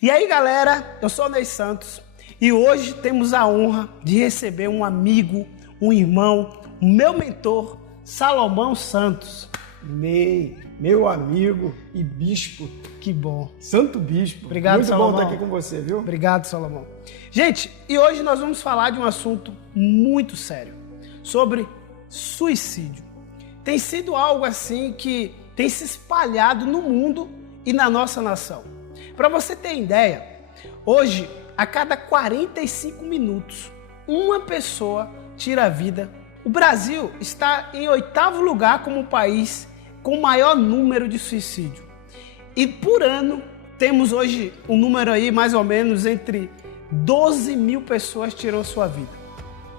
E aí, galera, eu sou o Ney Santos e hoje temos a honra de receber um amigo, um irmão, meu mentor, Salomão Santos. Ney, meu amigo e bispo. Que bom. Santo bispo. Obrigado, Muito Salomão. bom estar aqui com você, viu? Obrigado, Salomão. Gente, e hoje nós vamos falar de um assunto muito sério, sobre suicídio. Tem sido algo assim que tem se espalhado no mundo e na nossa nação. Para você ter ideia, hoje, a cada 45 minutos, uma pessoa tira a vida. O Brasil está em 8º lugar como o país com o maior número de suicídio. E por ano, temos hoje um número aí mais ou menos entre 12 mil pessoas tiram sua vida.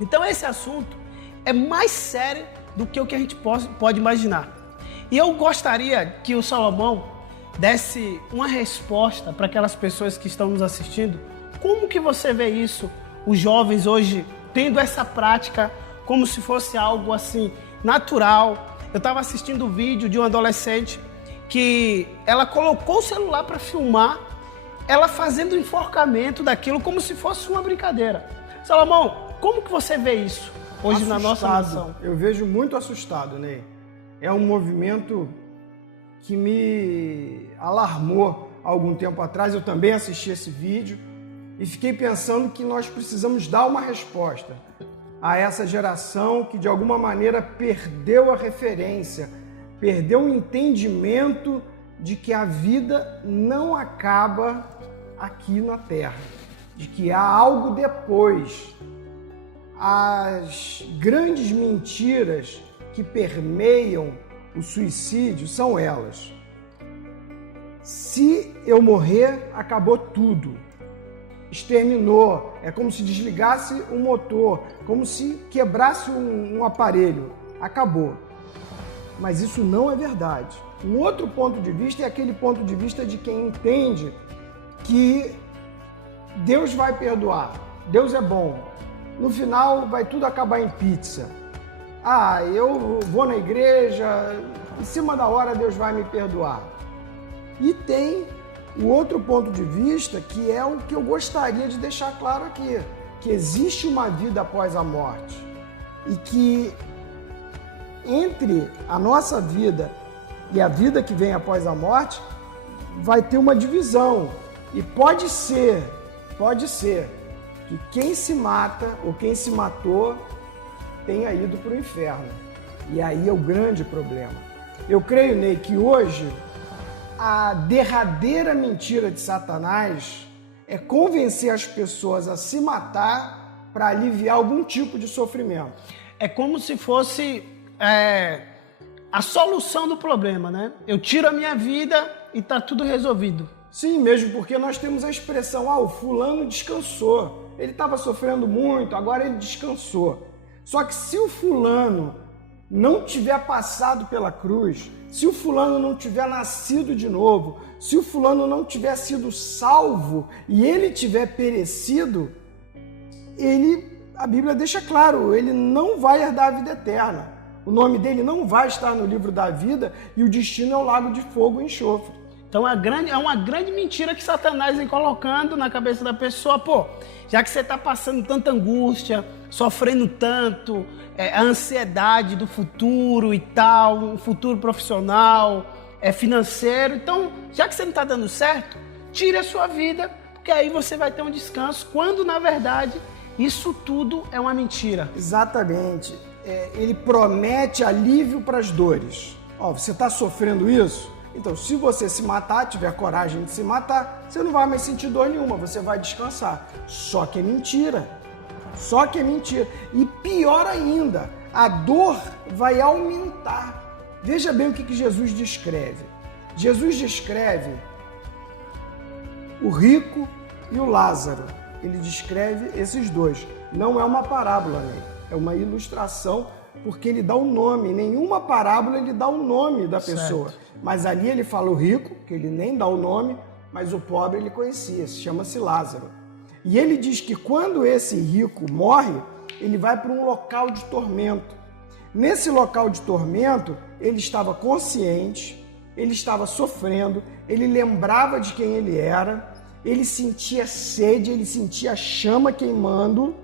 Então esse assunto é mais sério do que o que a gente pode imaginar. E eu gostaria que o Salomão desse uma resposta para aquelas pessoas que estão nos assistindo. Como que você vê isso, os jovens hoje tendo essa prática como se fosse algo assim natural? Eu estava assistindo um vídeo de uma adolescente que ela colocou o celular para filmar ela fazendo o enforcamento daquilo como se fosse uma brincadeira. Salomão, como que você vê isso hoje na nossa nação? Eu vejo muito assustado, Ney. É um movimento que me alarmou há algum tempo atrás. Eu também assisti esse vídeo e fiquei pensando que nós precisamos dar uma resposta a essa geração que de alguma maneira perdeu a referência, perdeu o entendimento de que a vida não acaba aqui na Terra, de que há algo depois. As grandes mentiras que permeiam o suicídio são elas. Se eu morrer, acabou tudo. Exterminou. É como se desligasse um motor, como se quebrasse um aparelho. Acabou. Mas isso não é verdade. Um outro ponto de vista é aquele ponto de vista de quem entende que Deus vai perdoar. Deus é bom. No final vai tudo acabar em pizza. Ah, eu vou na igreja, em cima da hora Deus vai me perdoar. E tem o outro ponto de vista, que é o que eu gostaria de deixar claro aqui, que existe uma vida após a morte e que entre a nossa vida e a vida que vem após a morte vai ter uma divisão. E pode ser que quem se mata ou quem se matou tenha ido para o inferno. E aí é o grande problema. Eu creio, Ney, que hoje a derradeira mentira de Satanás é convencer as pessoas a se matar para aliviar algum tipo de sofrimento. É como se fosse a solução do problema, né? Eu tiro a minha vida e está tudo resolvido. Sim, mesmo porque nós temos a expressão, o fulano descansou. Ele estava sofrendo muito, agora ele descansou. Só que se o fulano não tiver passado pela cruz, se o fulano não tiver nascido de novo, se o fulano não tiver sido salvo e ele tiver perecido, a Bíblia deixa claro, ele não vai herdar a vida eterna. O nome dele não vai estar no livro da vida e o destino é o lago de fogo e enxofre. Então é uma grande mentira que Satanás vem colocando na cabeça da pessoa. Pô, já que você está passando tanta angústia, sofrendo tanto, a ansiedade do futuro e tal, um futuro profissional, financeiro. Então, já que você não está dando certo, tire a sua vida, porque aí você vai ter um descanso, quando na verdade isso tudo é uma mentira. Exatamente. Ele promete alívio para as dores. Você está sofrendo isso? Então, se você se matar, tiver coragem de se matar, você não vai mais sentir dor nenhuma, você vai descansar. Só que é mentira. E pior ainda, a dor vai aumentar. Veja bem o que Jesus descreve. Jesus descreve o rico e o Lázaro. Ele descreve esses dois. Não é uma parábola, né? É uma ilustração, porque ele dá o nome. Em nenhuma parábola ele dá o nome da pessoa. Certo. Mas ali ele fala o rico, que ele nem dá o nome, mas o pobre ele conhecia, chama-se Lázaro. E ele diz que quando esse rico morre, ele vai para um local de tormento. Nesse local de tormento, ele estava consciente, ele estava sofrendo, ele lembrava de quem ele era, ele sentia sede, ele sentia a chama queimando,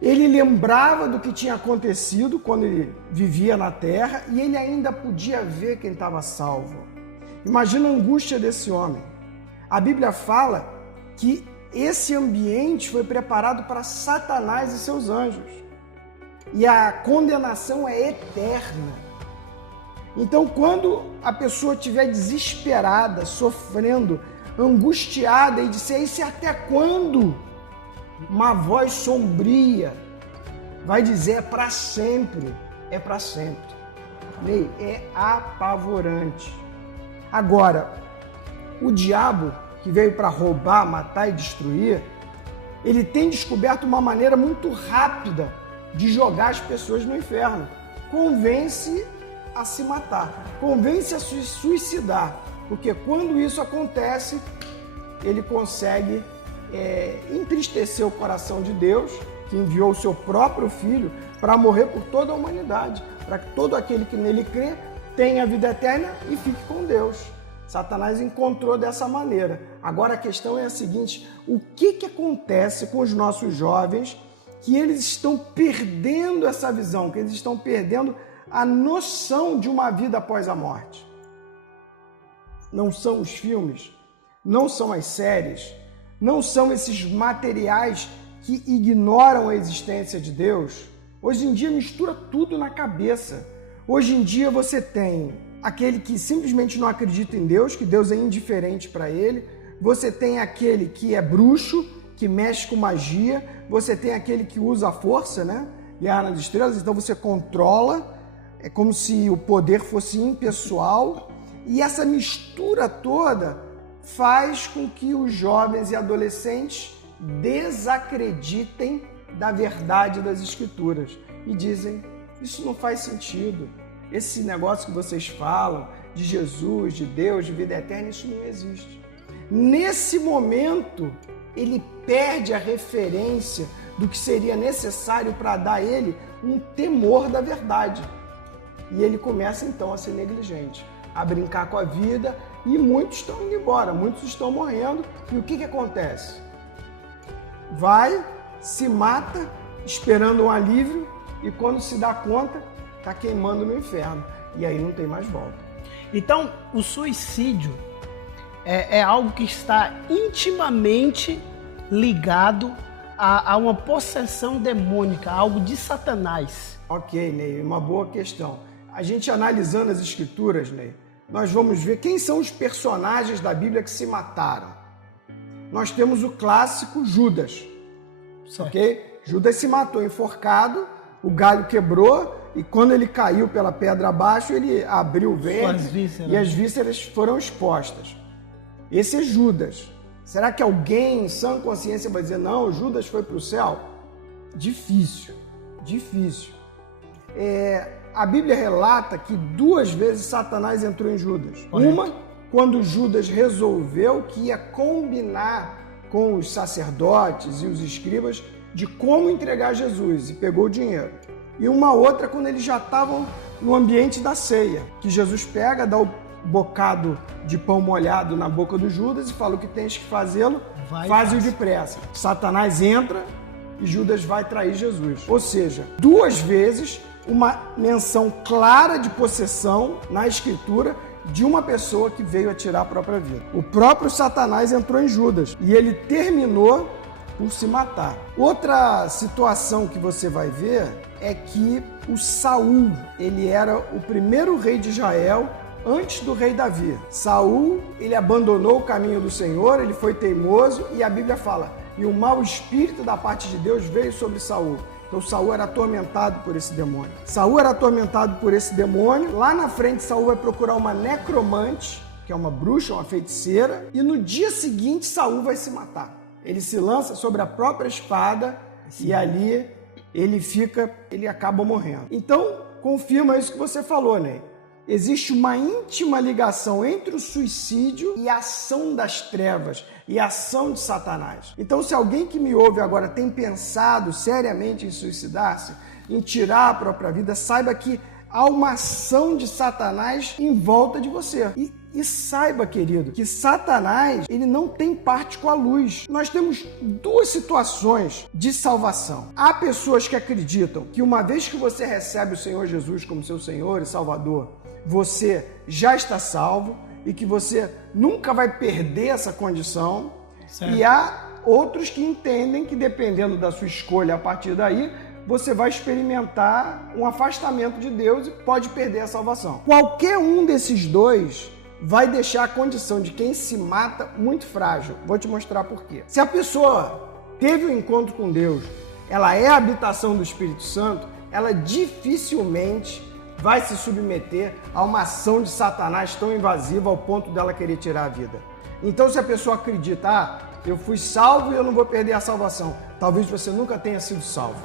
ele lembrava do que tinha acontecido quando ele vivia na terra e ele ainda podia ver quem estava salvo. Imagina a angústia desse homem. A Bíblia fala que esse ambiente foi preparado para Satanás e seus anjos. E a condenação é eterna. Então, quando a pessoa estiver desesperada, sofrendo, angustiada e disser, isso é até quando? Uma voz sombria vai dizer, é para sempre, é para sempre. Ney, é apavorante. Agora, o diabo, que veio para roubar, matar e destruir, ele tem descoberto uma maneira muito rápida de jogar as pessoas no inferno. Convence a se matar, convence a se suicidar, porque quando isso acontece, ele consegue entristecer o coração de Deus, que enviou o seu próprio Filho para morrer por toda a humanidade, para que todo aquele que nele crê tenha a vida eterna e fique com Deus. Satanás encontrou dessa maneira. Agora a questão é a seguinte, o que acontece com os nossos jovens que eles estão perdendo essa visão, que eles estão perdendo a noção de uma vida após a morte? Não são os filmes, não são as séries, não são esses materiais que ignoram a existência de Deus. Hoje em dia mistura tudo na cabeça. Hoje em dia você tem aquele que simplesmente não acredita em Deus, que Deus é indiferente para ele. Você tem aquele que é bruxo, que mexe com magia. Você tem aquele que usa a força, né? Guerra nas Estrelas. Então você controla. É como se o poder fosse impessoal. E essa mistura toda faz com que os jovens e adolescentes desacreditem da verdade das Escrituras e dizem, isso não faz sentido, esse negócio que vocês falam de Jesus, de Deus, de vida eterna, isso não existe. Nesse momento, ele perde a referência do que seria necessário para dar a ele um temor da verdade. E ele começa então a ser negligente, a brincar com a vida, e muitos estão indo embora, muitos estão morrendo. E o que acontece? Vai, se mata, esperando um alívio, e quando se dá conta, está queimando no inferno. E aí não tem mais volta. Então, o suicídio é algo que está intimamente ligado a uma possessão demônica, algo de Satanás. Ok, Ney, uma boa questão. A gente analisando as Escrituras, Ney, nós vamos ver quem são os personagens da Bíblia que se mataram. Nós temos o clássico Judas, certo. Ok? Judas se matou enforcado, o galho quebrou e quando ele caiu pela pedra abaixo, ele abriu o ventre e as vísceras foram expostas. Esse é Judas. Será que alguém em sã consciência vai dizer, não, Judas foi para o céu? Difícil, difícil. A Bíblia relata que 2 vezes Satanás entrou em Judas. Correto. Uma, quando Judas resolveu que ia combinar com os sacerdotes e os escribas de como entregar Jesus e pegou o dinheiro. E uma outra, quando eles já estavam no ambiente da ceia, que Jesus pega, dá o bocado de pão molhado na boca do Judas e fala, o que tens que fazê-lo, faz-o depressa. Satanás entra e Judas vai trair Jesus. Ou seja, 2 vezes uma menção clara de possessão na Escritura de uma pessoa que veio a tirar a própria vida. O próprio Satanás entrou em Judas e ele terminou por se matar. Outra situação que você vai ver é que o Saul, ele era o primeiro rei de Israel antes do rei Davi. Saul, ele abandonou o caminho do Senhor, ele foi teimoso e a Bíblia fala, e o mau espírito da parte de Deus veio sobre Saul. Então Saul era atormentado por esse demônio. Saul era atormentado por esse demônio. Lá na frente, Saul vai procurar uma necromante, que é uma bruxa, uma feiticeira. E no dia seguinte, Saul vai se matar. Ele se lança sobre a própria espada e ali ele acaba morrendo. Então, confirma isso que você falou, Ney. Existe uma íntima ligação entre o suicídio e a ação das trevas e a ação de Satanás. Então, se alguém que me ouve agora tem pensado seriamente em suicidar-se, em tirar a própria vida, saiba que há uma ação de Satanás em volta de você. E E saiba, querido, que Satanás, ele não tem parte com a luz. Nós temos duas situações de salvação. Há pessoas que acreditam que uma vez que você recebe o Senhor Jesus como seu Senhor e Salvador, você já está salvo e que você nunca vai perder essa condição. Certo. E há outros que entendem que, dependendo da sua escolha a partir daí, você vai experimentar um afastamento de Deus e pode perder a salvação. Qualquer um desses dois vai deixar a condição de quem se mata muito frágil. Vou te mostrar por quê. Se a pessoa teve um encontro com Deus, ela é a habitação do Espírito Santo, ela dificilmente vai se submeter a uma ação de Satanás tão invasiva ao ponto dela querer tirar a vida. Então, se a pessoa acredita, eu fui salvo e eu não vou perder a salvação, talvez você nunca tenha sido salvo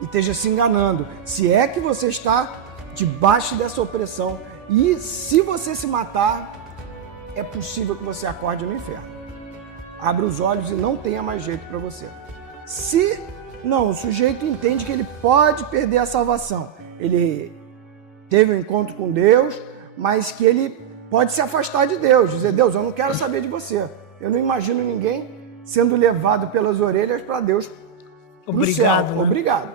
e esteja se enganando. Se é que você está debaixo dessa opressão, e se você se matar, é possível que você acorde no inferno. Abra os olhos e não tenha mais jeito para você. Se não, o sujeito entende que ele pode perder a salvação. Ele teve um encontro com Deus, mas que ele pode se afastar de Deus. Dizer, Deus, eu não quero saber de você. Eu não imagino ninguém sendo levado pelas orelhas para Deus. Obrigado, céu. Né? Obrigado.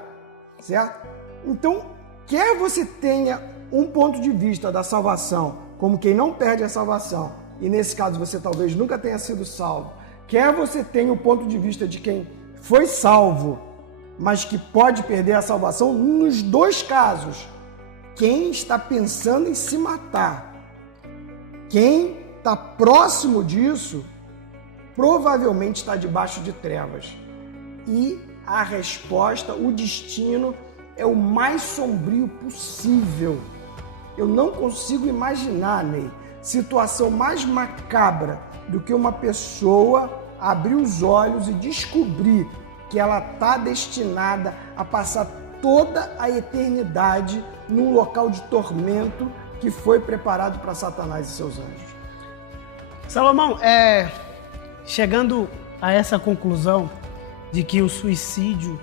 Certo? Então, quer você tenha um ponto de vista da salvação, como quem não perde a salvação, e nesse caso você talvez nunca tenha sido salvo, quer você tenha o ponto de vista de quem foi salvo, mas que pode perder a salvação, nos dois casos, quem está pensando em se matar, quem está próximo disso, provavelmente está debaixo de trevas. E a resposta, o destino, é o mais sombrio possível. Eu não consigo imaginar, Ney, situação mais macabra do que uma pessoa abrir os olhos e descobrir que ela está destinada a passar toda a eternidade num local de tormento que foi preparado para Satanás e seus anjos. Salomão, chegando a essa conclusão de que o suicídio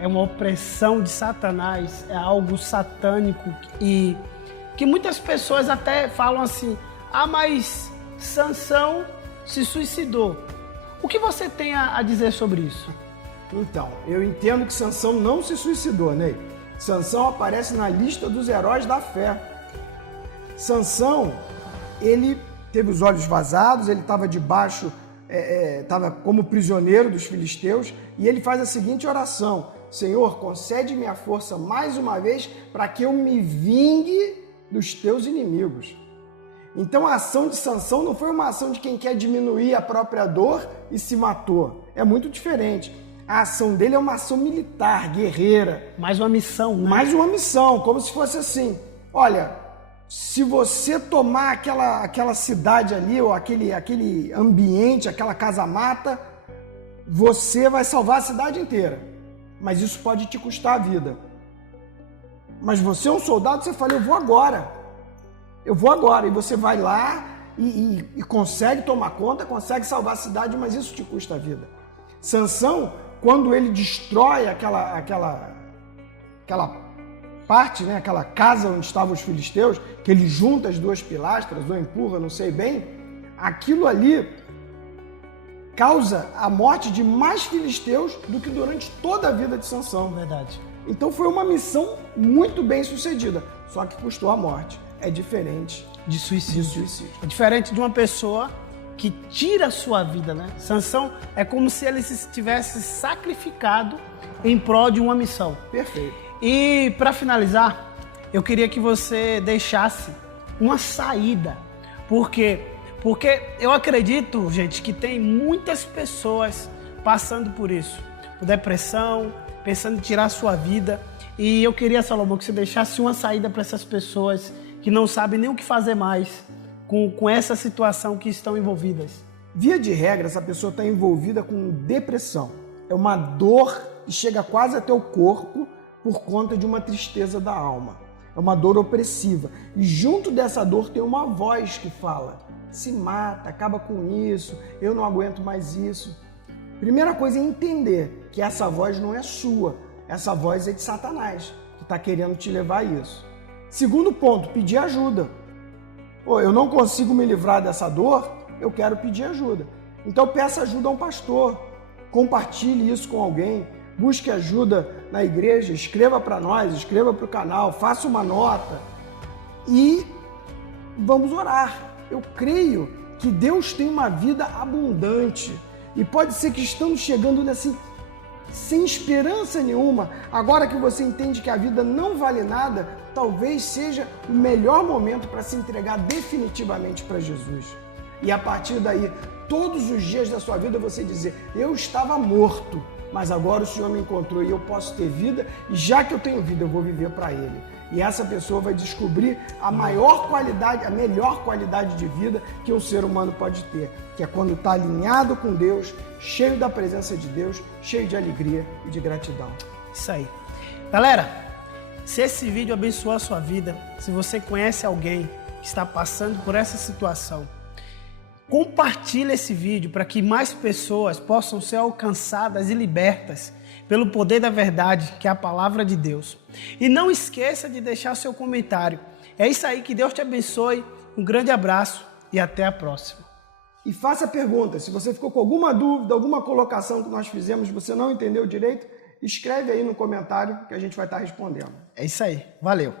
é uma opressão de Satanás, é algo satânico e que muitas pessoas até falam assim, mas Sansão se suicidou. O que você tem a dizer sobre isso? Então, eu entendo que Sansão não se suicidou, Ney. Sansão aparece na lista dos heróis da fé. Sansão, ele teve os olhos vazados, ele estava debaixo, estava como prisioneiro dos filisteus, e ele faz a seguinte oração: Senhor, concede-me a força mais uma vez para que eu me vingue dos teus inimigos. Então a ação de Sansão não foi uma ação de quem quer diminuir a própria dor e se matou. É muito diferente. A ação dele é uma ação militar, guerreira. Mais uma missão, né? Mais uma missão, como se fosse assim, olha, se você tomar aquela cidade ali, ou aquele ambiente, aquela casa-mata, você vai salvar a cidade inteira. Mas isso pode te custar a vida. Mas você é um soldado, você fala, eu vou agora. E você vai lá e consegue tomar conta, consegue salvar a cidade, mas isso te custa a vida. Sansão, quando ele destrói aquela parte, né, aquela casa onde estavam os filisteus, que ele junta as duas pilastras, ou empurra, não sei bem, aquilo ali causa a morte de mais filisteus do que durante toda a vida de Sansão. Verdade. Então foi uma missão muito bem sucedida, só que custou a morte. É diferente de suicídio. É diferente de uma pessoa que tira a sua vida, né? Sansão é como se ele se tivesse sacrificado em prol de uma missão. Perfeito. E para finalizar, eu queria que você deixasse uma saída, porque eu acredito, gente, que tem muitas pessoas passando por isso, por depressão, pensando em tirar a sua vida. E eu queria, Salomão, que você deixasse uma saída para essas pessoas que não sabem nem o que fazer mais com essa situação que estão envolvidas. Via de regra, essa pessoa está envolvida com depressão. É uma dor que chega quase até o corpo por conta de uma tristeza da alma. É uma dor opressiva. E junto dessa dor tem uma voz que fala: se mata, acaba com isso, eu não aguento mais isso. Primeira coisa é entender que essa voz não é sua. Essa voz é de Satanás, que está querendo te levar a isso. Segundo ponto, pedir ajuda. Pô, eu não consigo me livrar dessa dor, eu quero pedir ajuda. Então peça ajuda a um pastor, compartilhe isso com alguém, busque ajuda na igreja, escreva para nós, escreva para o canal, faça uma nota e vamos orar. Eu creio que Deus tem uma vida abundante e pode ser que estamos chegando assim, sem esperança nenhuma. Agora que você entende que a vida não vale nada, talvez seja o melhor momento para se entregar definitivamente para Jesus. E a partir daí, todos os dias da sua vida você dizer, eu estava morto, mas agora o Senhor me encontrou e eu posso ter vida, e já que eu tenho vida, eu vou viver para Ele. E essa pessoa vai descobrir a melhor qualidade de vida que um ser humano pode ter, que é quando está alinhado com Deus, cheio da presença de Deus, cheio de alegria e de gratidão. Isso aí. Galera, se esse vídeo abençoou a sua vida, se você conhece alguém que está passando por essa situação, compartilhe esse vídeo para que mais pessoas possam ser alcançadas e libertas pelo poder da verdade, que é a palavra de Deus. E não esqueça de deixar seu comentário. É isso aí, que Deus te abençoe. Um grande abraço e até a próxima. E faça perguntas. Se você ficou com alguma dúvida, alguma colocação que nós fizemos, você não entendeu direito, escreve aí no comentário que a gente vai estar respondendo. É isso aí. Valeu.